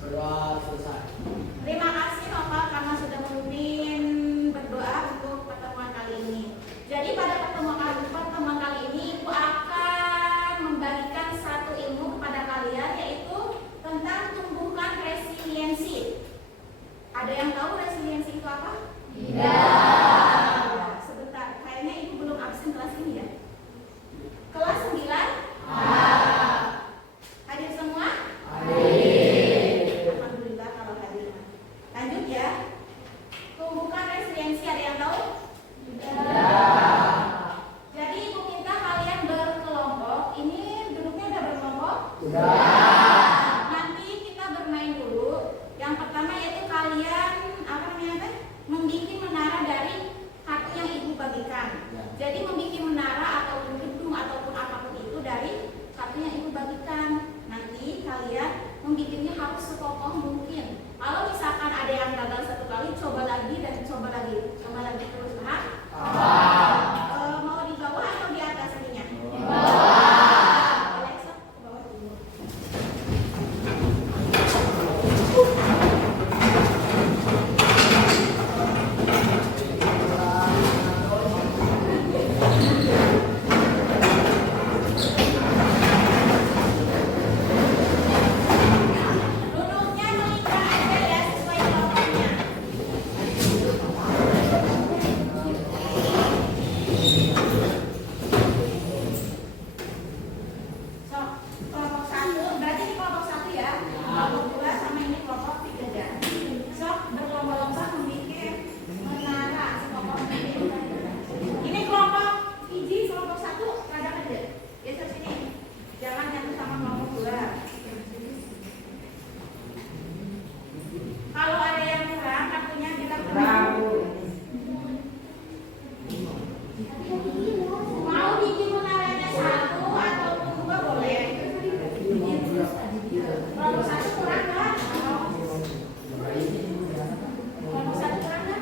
Berdoa selesai. Terima kasih Bapak karena sudah memimpin berdoa untuk pertemuan kali ini. Jadi pada pertemuan kali ini Ibu akan membagikan satu ilmu kepada kalian, yaitu tentang tumbuhkan resiliensi. Ada yang tahu resiliensi itu apa? Tidak. Sebentar, kayaknya Ibu belum absen kelas ini ya. Kelas 9? Hadir semua? Hadir. Alhamdulillah kalau hadir. Lanjut ya. Tumbuhkan resiliensi, ada yang tahu? Tidak. Jadi Ibu minta kalian berkelompok. Ini duduknya udah berkelompok? Sudah. Nanti kita bermain dulu. Yang pertama yaitu kalian membuat menara dari kartu yang Ibu bagikan. Jadi membuat menara ataupun gedung ataupun apapun itu dari kartu yang Ibu bagikan. Nanti kalian membuatnya harus sekokoh mungkin. Kalau misalkan ada yang gagal satu kali, coba lagi dan coba lagi terus. Paham? Mau di bawah atau di atas ininya? Di bawah. Alexa, ke bawah dulu. Duduknya melingkar aja ya, sesuai kelompoknya. So, kelompok 1, berarti ini kelompok 1 ya. Kelompok 2 sama ini kelompok 3 ya. So, berlomba-lomba membuat menara sekokoh mungkin. Ini kelompok hiji, kelompok 1 rada kecil. Geser sini. Jangan nyatu sama kelompok 2. Kalau ada yang kurang, kartunya kita kurang. Mau bikin menaranya 1 ataupun 2 boleh. Kelompok 1 kurang nggak? Kelompok 1 kurang nggak?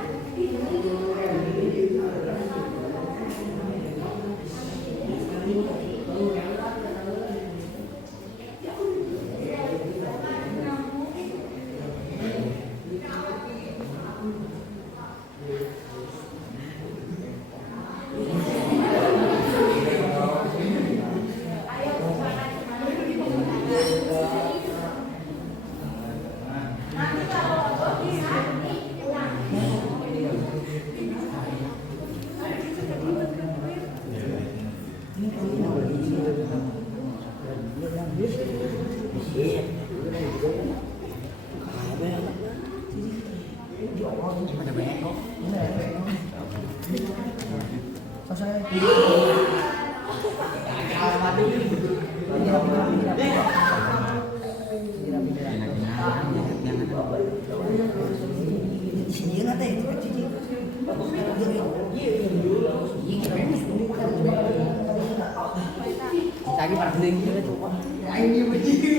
Ayo nanti kalau lolos bisa diulang. Lagi parkeling juga coba. Ini begini.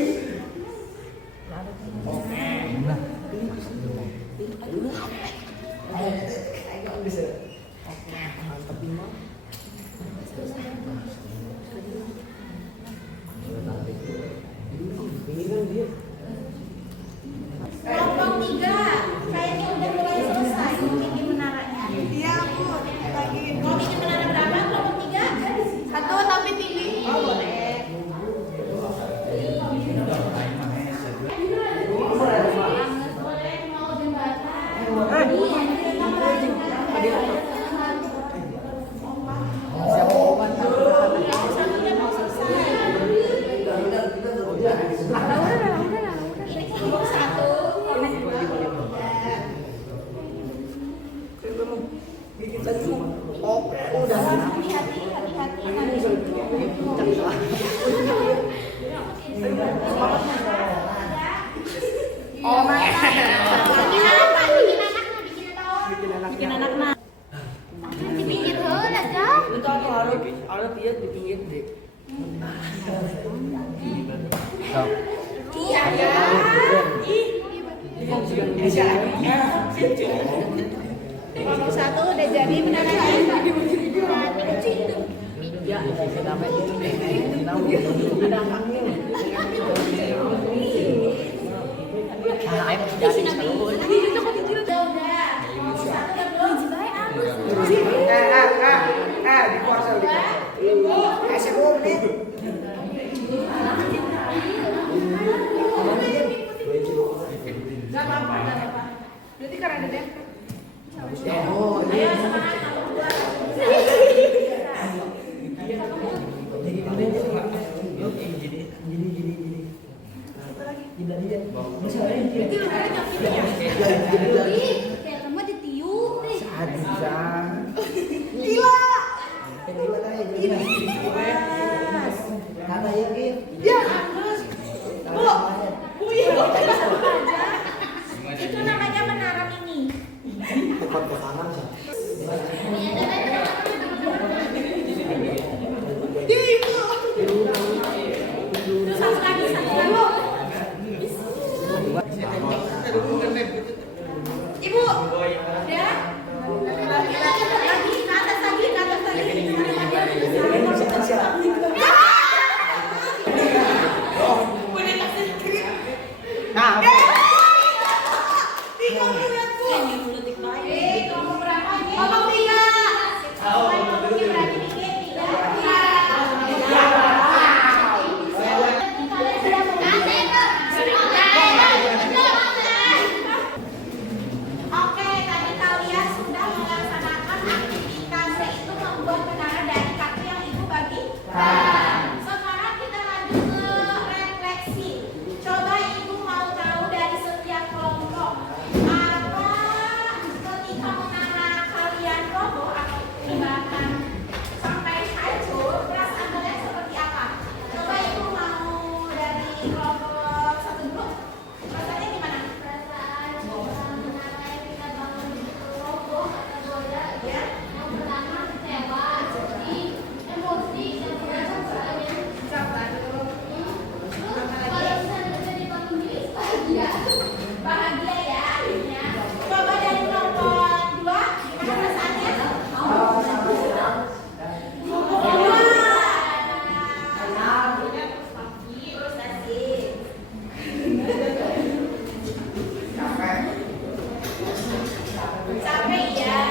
Kelompok 3, kayaknya udah mulai selesai bikin menaranya. Iya, Bu. Lagi Mau bikin menara berapa? Kelompok 3? 1 tapi tinggi. Oh, boleh. Boleh, mau jembatan. Satunya mau selesai. Ini kelompok 1. Oh, Bikin anak-anak. di pinggir heula, Jang. Itu aku harus lihat di pinggir deh. Iya ya. Kelompok 1 udah jadi menaranya. Ya, kenapa itu nih? Tahu ada angkangnya. Tidak dia. Bisa ini. Kayak kamu ditiup nih. Sadisa. Gila. Gila tadi. Kata ya Ki. Ya. Bu, iya. Itu namanya menara mini. Tepat ke kanan sih. Terus satu lagi. Ibu. Udah. Lagi ke atas lagi. Nah, Kelompok berapa ini? Kelompok 3. Kelompoknya berarti dikit 3. Oke, tadi kalian sudah melaksanakan aktivitas yaitu membuat menara dari kartu yang ibu bagikan. Sekarang kita lanjut ke refleksi. Coba ibu mau tahu dari setiap kelompok apa ketika menara kalian roboh atau bahkan sampai hancur, perasaan kalian seperti apa? Coba ibu mau dari kelompok satu dulu. Rasanya gimana? Perasaan menara yang kita bangun itu roboh atau goyah. Ya. Yang pertama kecewa, sedih, emosi, dan perasaan Sabar. Terus kalau misalnya terjadi bangun diri, bahagia. Bahagia ya akhirnya. Coba dari kelompok 2, gimana perasaannya? Frustasi. Capek ya.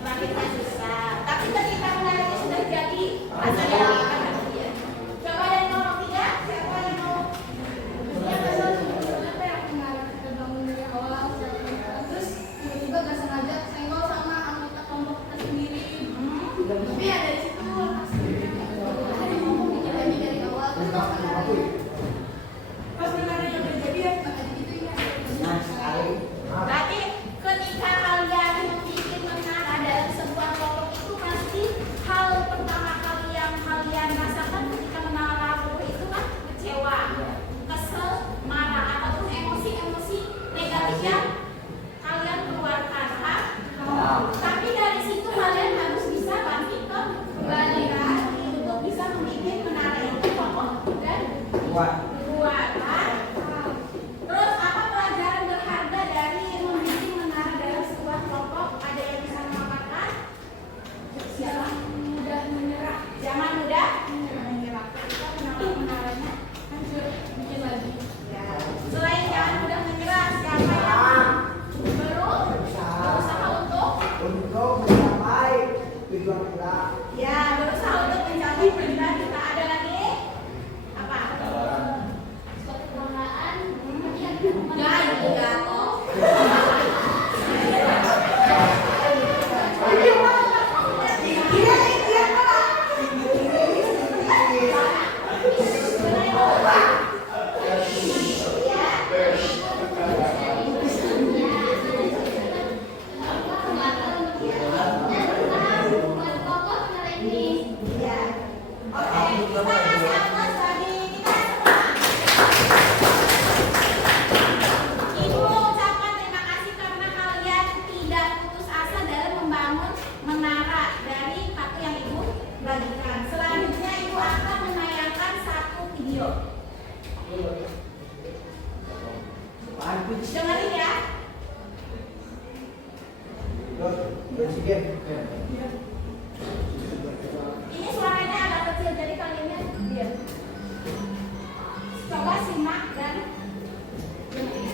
Semakin susah. Tapi ketika menariknya sudah jadi, rasanya bahagia. Coba dari nomor 3, siapa yang mau? Kenapa yang menara kita bangun dari awal terus tiba-tiba gak sengaja senggol sama anggota kelompok kita sendiri. Tapi ya dari situ hari ngomong dijalanin dari awal terus kalau menaranya pas menaranya udah jadi ya nggak jadi gitu ya. Berarti ketika kalian membuat menara dalam sebuah kelompok itu pasti hal pertama kali yang kalian rasakan ketika menara roboh itu kan kecewa, kesel, marah ataupun emosi-emosi negatif yang kalian keluarkan, paham? Tapi dari situ kalian harus bisa bangkit kembali lagi untuk bisa membuat menara itu kokoh dan kuat. kuat, kan? Terus apa pelajaran berharga dari membuat menara dalam sebuah kelompok? Ada yang bisa mengatakan? Jangan mudah menyerah. Jangan mudah menyerah. Ketika menaranya hancur, bikin lagi. Ya. Selain jangan mudah menyerah, siapa yang berusaha untuk? Untuk mencapai tujuan kita. Ya, berusaha untuk mencapai tujuan kita. Ada lagi? Apa? Suatu kebanggaan yang Ya, itu enggak kok. Ya. Oke, kita kasih aplaus bagi kita semua. Ibu ucapkan terima kasih karena kalian tidak putus asa dalam membangun menara dari kartu yang ibu bagikan. Selanjutnya ibu akan menayangkan satu video. Dengerin ya. Ini suaranya agak kecil jadi kaliannya diam. Coba simak dan dengerin.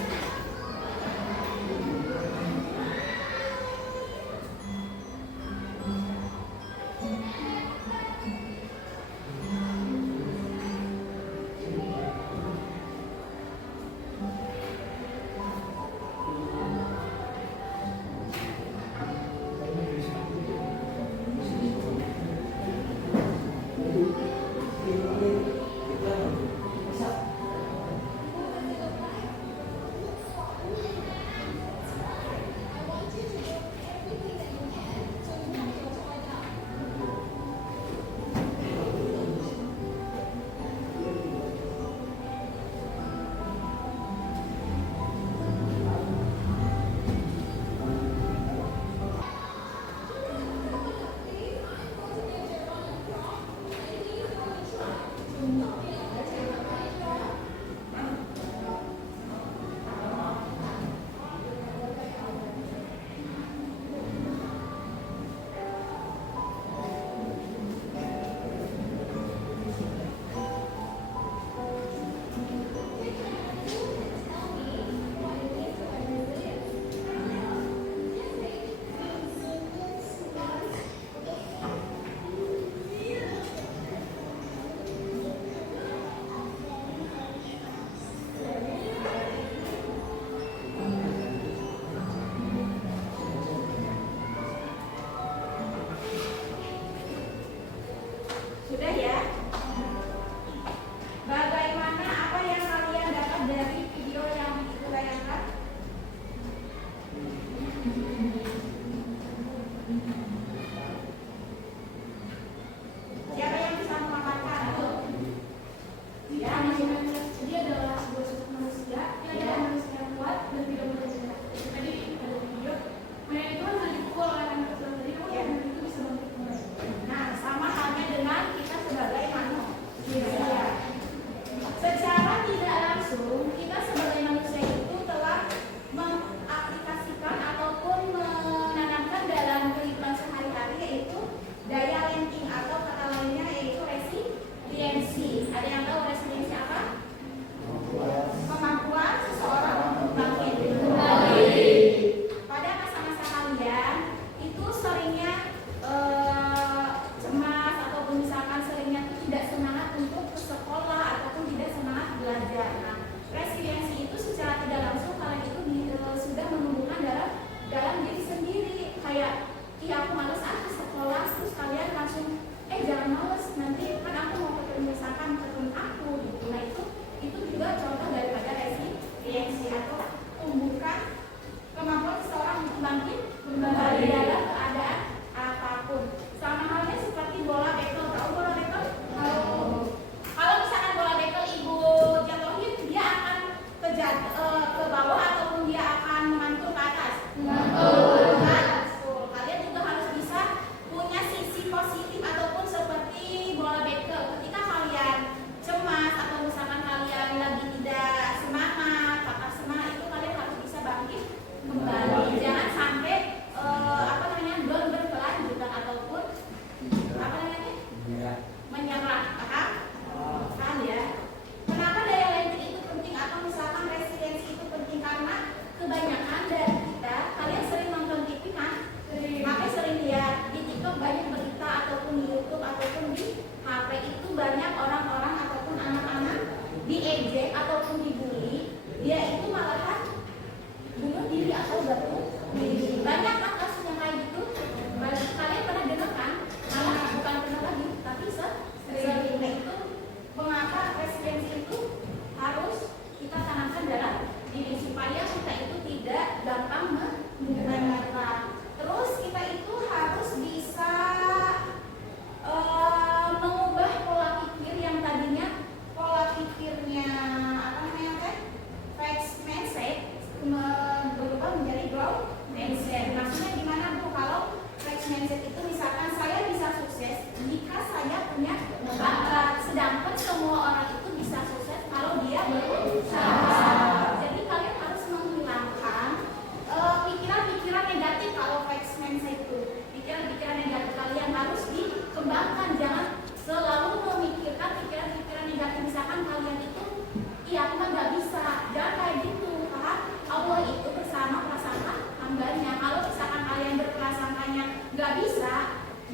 jahat mah nggak bisa. Jangan kayak gitu. Paham? Allah itu bersama prasangka hambanya. Kalau misalkan kalian berprasangkanya nggak bisa,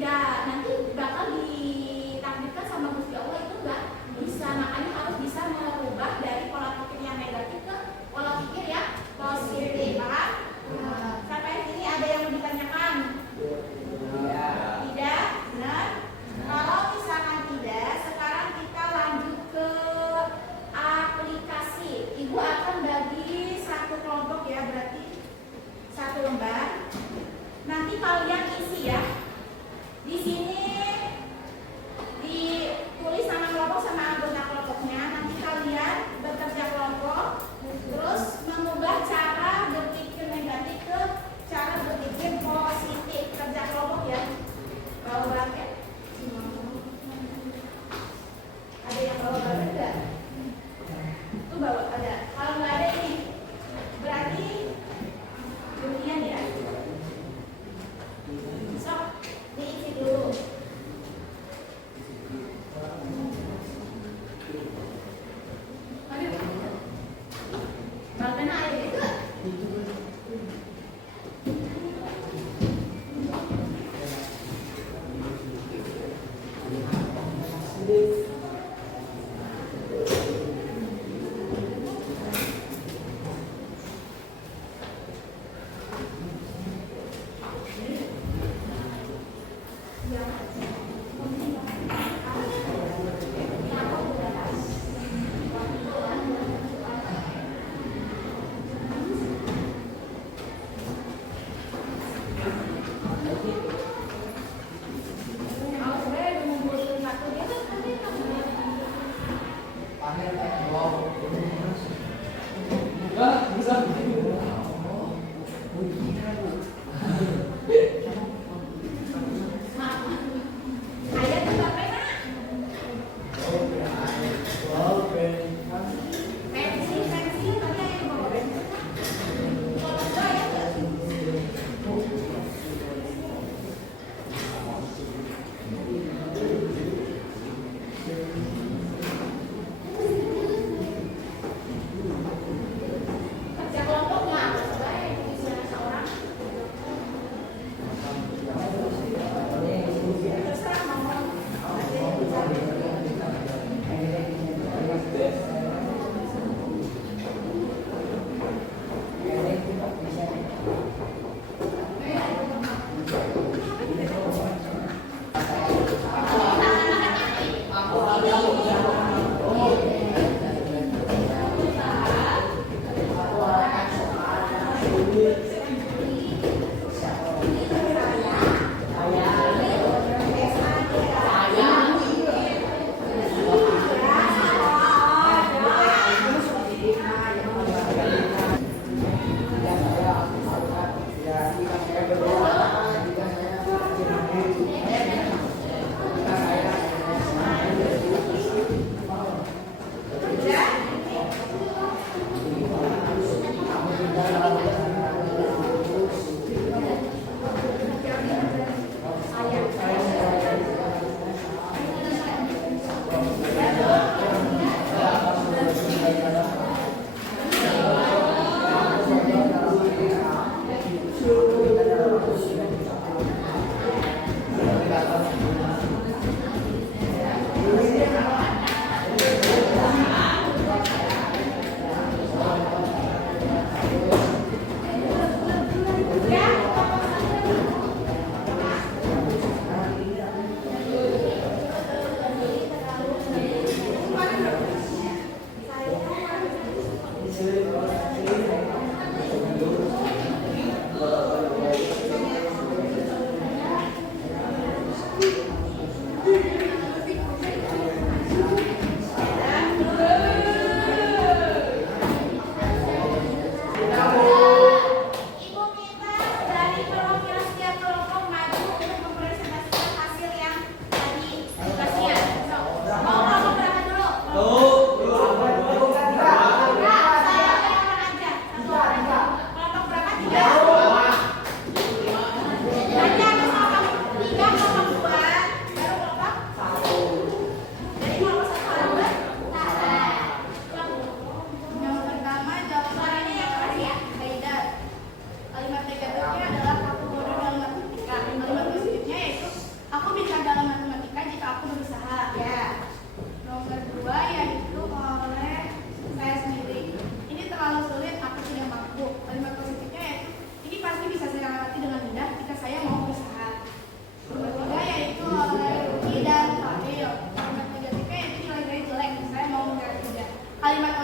ya nanti bakal ditakdirkan sama Gusti Allah itu nggak bisa. Makanya harus bisa merubah dari pola pikir yang negatif ke pola pikir yang positif. Paham? Sampai sini ada yang mau ditanyakan? Tidak? Benar? Kalau misalkan tidak, sekarang kita lanjut ke aplikasi. Ibu akan bagi satu kelompok ya, berarti satu lembar. Nanti kalian isi ya. Di sini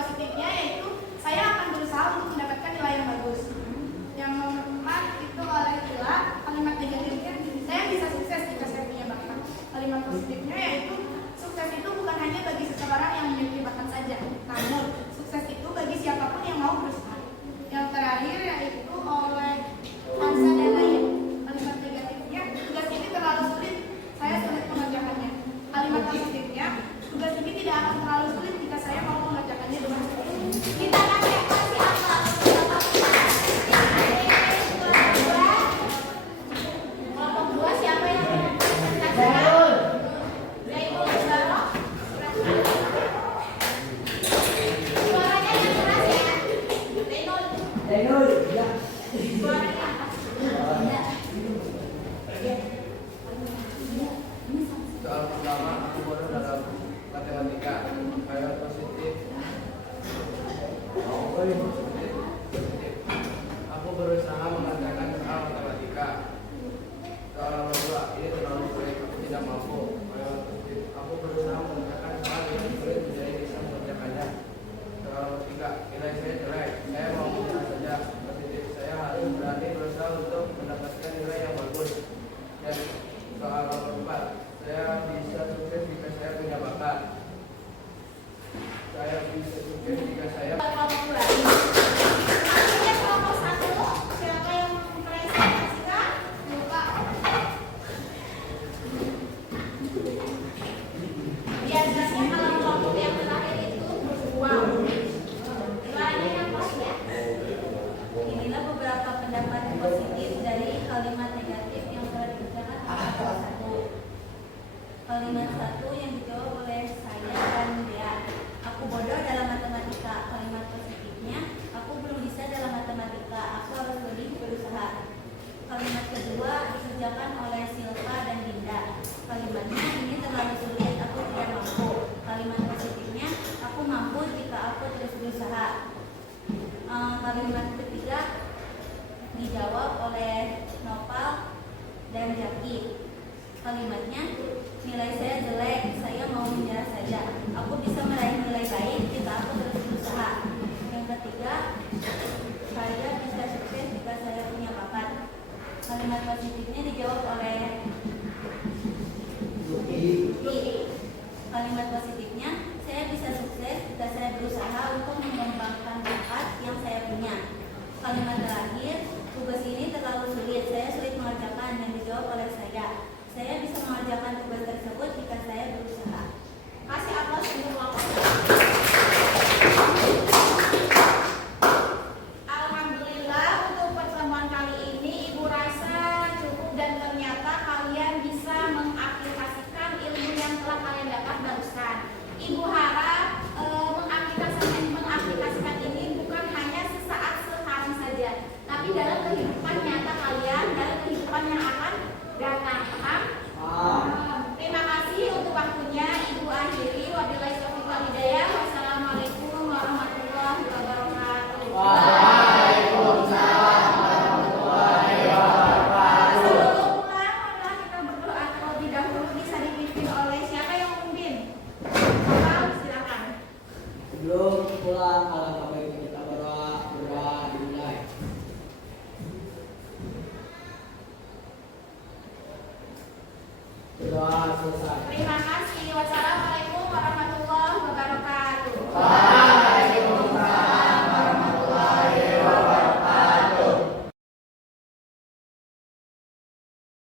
positifnya yaitu saya akan berusaha untuk mendapatkan nilai yang bagus. Yang nomor 4 itu oleh Ila, kalimat negatifnya saya bisa sukses jika saya punya bakat. Kalimat positifnya yaitu sukses itu bukan hanya bagi seseorang yang memiliki bakat saja, namun sukses itu bagi siapapun yang mau berusaha. Yang terakhir yaitu oleh Hansa dan Naya. Kalimat negatifnya, tugas ini terlalu sulit, saya sulit mengerjakannya. Kalimat positifnya, tugas ini tidak akan terlalu sulit jika saya mau mengerjakannya dengan baik. Kita kasih apresiasi apa? Kelompok 2 siapa yang presentasikan? Zainul Ibarok. Suaranya yang keras ya. Zainul. Zainul, ya. Suaranya apa? Soal pertama aku baru dalam matematika. Kalimat positif. Aku berusaha mengerjakan soal matematika. Soal nomor 2, ini terlalu sulit, aku tidak mampu. Kalimat positif. Aku berusaha mengerjakan soal yang sulit menjadi bisa mengerjakannya. Soal nomor 3, nilai saya jelek. Saya mau menyerah saja. Positif, saya harus berani berusaha untuk mendapatkan nilai yang bagus. Dan soal nomor 4, saya bisa sukses jika saya punya bakat. Saya bisa sukses jika saya Kelompok 2. Selanjutnya kelompok 1. Siapa yang mempresentasikan? Lupa. Biasanya kalau kelompok yang terakhir itu wow. Suaranya yang pas ya. Inilah beberapa pendapat positif dari kalimat negatif yang telah dikerjakan oleh kelompok 1. Kalimat 1 yang dijawab oleh saya dan Dea. Aku bodoh dalam matematika. Kalimat positifnya, aku belum bisa dalam matematika. Aku harus lebih berusaha. Kalimat kedua dikerjakan oleh Silva dan Dinda. Kalimatnya, ini terlalu sulit, aku tidak mampu. Kalimat positifnya, aku mampu jika aku terus berusaha. Kalimat ketiga dijawab oleh Nopal dan Jaki. Kalimatnya, nilai saya jelek, saya mau menyerah saja. Aku bisa meraih nilai baik jika aku terus berusaha.